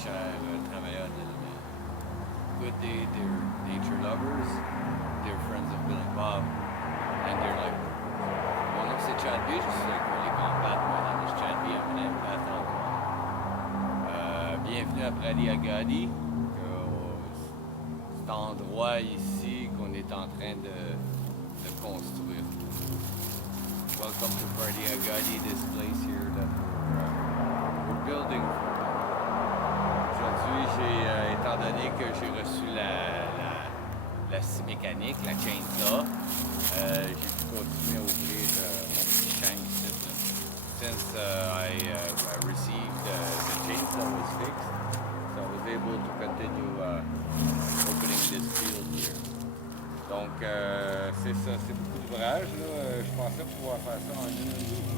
chers travailleurs de la lumière. Good day, dear nature lovers, dear friends of Bill and Bob, and dear life. Mon nom c'est Chad B, je suis alcoolique en pâte, moi dans le Chad B, I'm an bienvenue à Pradi Agadi, cet endroit ici qu'on est en train de construire. Welcome to Pradi Agadi, this place here that we're building. Aujourd'hui, étant donné que j'ai reçu la scie mécanique, la chainsaw, j'ai pu continuer à ouvrir mon petit champ ici. Since I received the chainsaw was fixed, so I was able to continue opening this field here. Donc, c'est ça, c'est beaucoup d'ouvrage. Je pensais pouvoir faire ça en une ou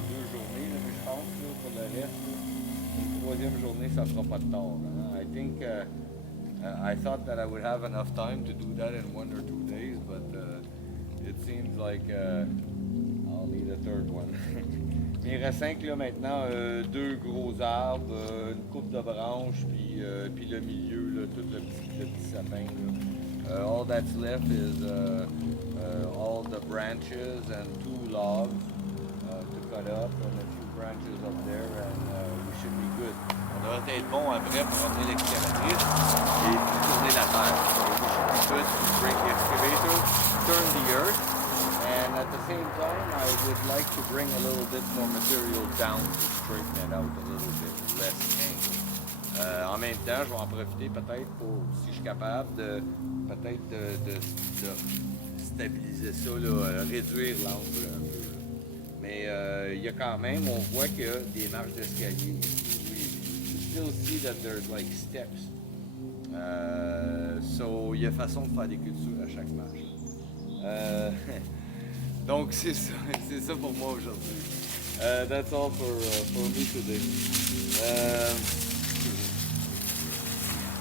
deux journées, là, mais je pense que pour le reste, une troisième journée, ça ne fera pas de tort. Hein? I thought that I would have enough time to do that in 1 or 2 days, but it seems like I'll need a third one. Il reste 5 là maintenant, 2 gros arbres, une coupe de branches, puis le milieu, là, tout le petit sapin. Là. All that's left is all the branches and 2 logs to cut up and a few branches up there, and we should be good. On devrait être bon après pour rentrer l'excavatrice et puis tourner la terre. So we should be good to bring the excavator, turn the earth, and at the same time I would like to bring a little bit more material down to straighten it out a little bit, less angle. En même temps, je vais en profiter peut-être pour, si je suis capable, de stabiliser ça, là, réduire l'angle un peu. Mais il y a quand même, on voit qu'il y a des marches d'escalier. You still see that there's like steps. So il y a façon de faire des cultures à chaque marche. Donc c'est ça pour moi aujourd'hui. That's all for me today.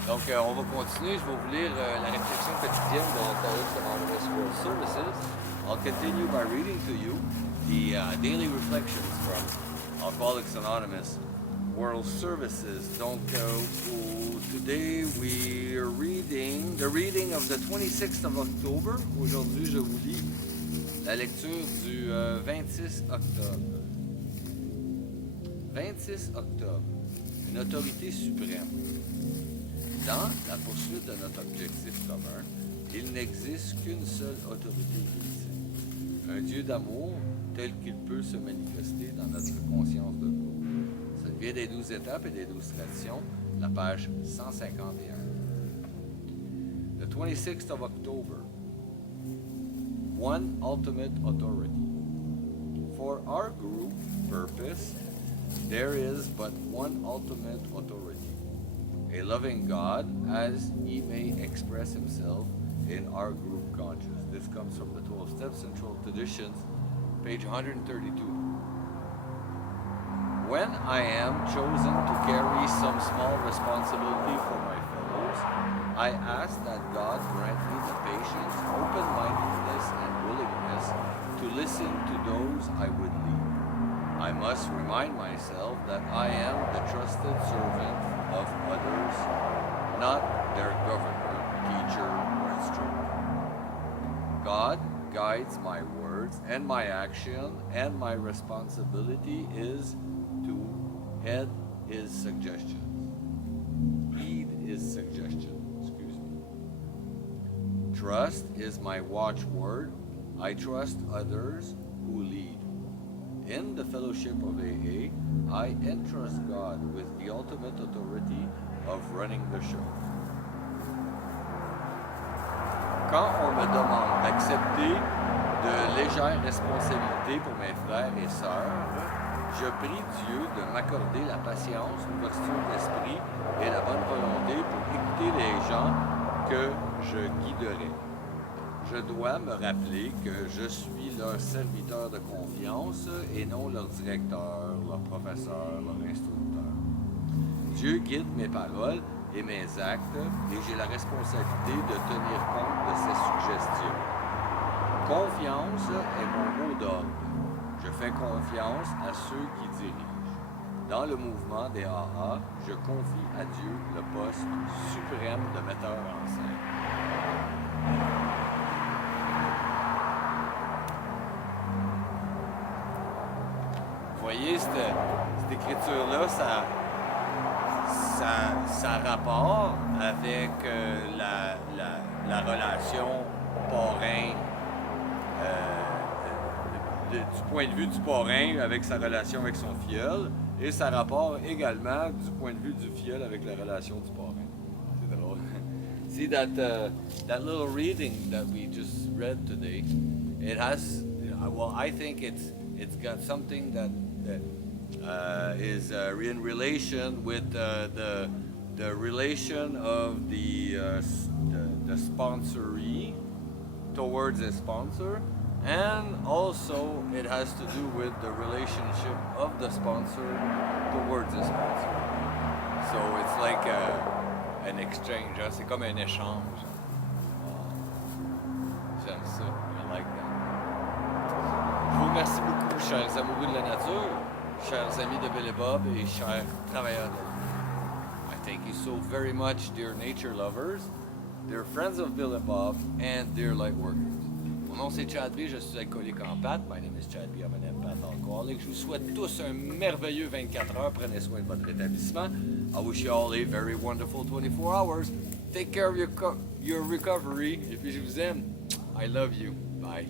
Donc on va continuer, je vais vous lire la réflexion quotidienne de Alcooliques Anonymes World Services. I'll continue by reading to you the daily reflections from Alcooliques Anonymous World Services. Donc today we are reading the reading of the 26th of October. Aujourd'hui je vous lis la lecture du 26 octobre. 26 octobre, une autorité suprême. Dans la poursuite de notre objectif commun, il n'existe qu'une seule autorité illicite. Un Dieu d'amour tel qu'il peut se manifester dans notre conscience de groupe. Ça vient des 12 étapes et des 12 traditions, la page 151. The 26th of October. One ultimate authority. For our group purpose, there is but one ultimate authority. A loving God, as He may express Himself in our group conscious. This comes from the 12 Steps and 12 Traditions, page 132. When I am chosen to carry some small responsibility for my fellows, I ask that God grant me the patience, open-mindedness, and willingness to listen to those I would lead. I must remind myself that I am the trusted servant of others, not their governor, teacher, or instructor. God guides my words and my action, and my responsibility is to heed His suggestions. Trust is my watchword. I trust others who lead. In the fellowship of AA, I entrust God with the ultimate authority of running the show. Quand on me demande d'accepter de légères responsabilités pour mes frères et sœurs, je prie Dieu de m'accorder la patience, l'ouverture d'esprit et la bonne volonté pour écouter les gens que je guiderai. Je dois me rappeler que je suis leur serviteur de confiance et non leur directeur, leur professeur, leur instructeur. Dieu guide mes paroles et mes actes et j'ai la responsabilité de tenir compte de ses suggestions. Confiance est mon mot d'ordre. Je fais confiance à ceux qui dirigent. Dans le mouvement des AA, je confie à Dieu le poste suprême de metteur en scène. Vous voyez, cette écriture-là, ça a rapport avec la relation parrain, du point de vue du parrain avec sa relation avec son filleul, et ça a rapport également du point de vue du filleul avec la relation du parrain. C'est drôle. See that little reading that we just read today, it has, well, I think it's got something that is in relation with the relation of the sponsoree towards a sponsor, and also it has to do with the relationship of the sponsor towards the sponsor. So it's like an exchange, hein? C'est comme un échange. J'aime ça, I like that. Je vous remercie beaucoup, chers amoureux de la nature, chers amis de Bill et Bob et chers travailleurs de la vie. I thank you so very much, dear nature lovers, dear friends of Bill and Bob, and dear light workers. Mon nom c'est Chad B, je suis alcoolique en pâte. My name is Chad B, I'm an empath alcoholic. Je vous souhaite tous un merveilleux 24 heures. Prenez soin de votre rétablissement. I wish you all a very wonderful 24 hours. Take care of your recovery. Et puis je vous aime. I love you. Bye.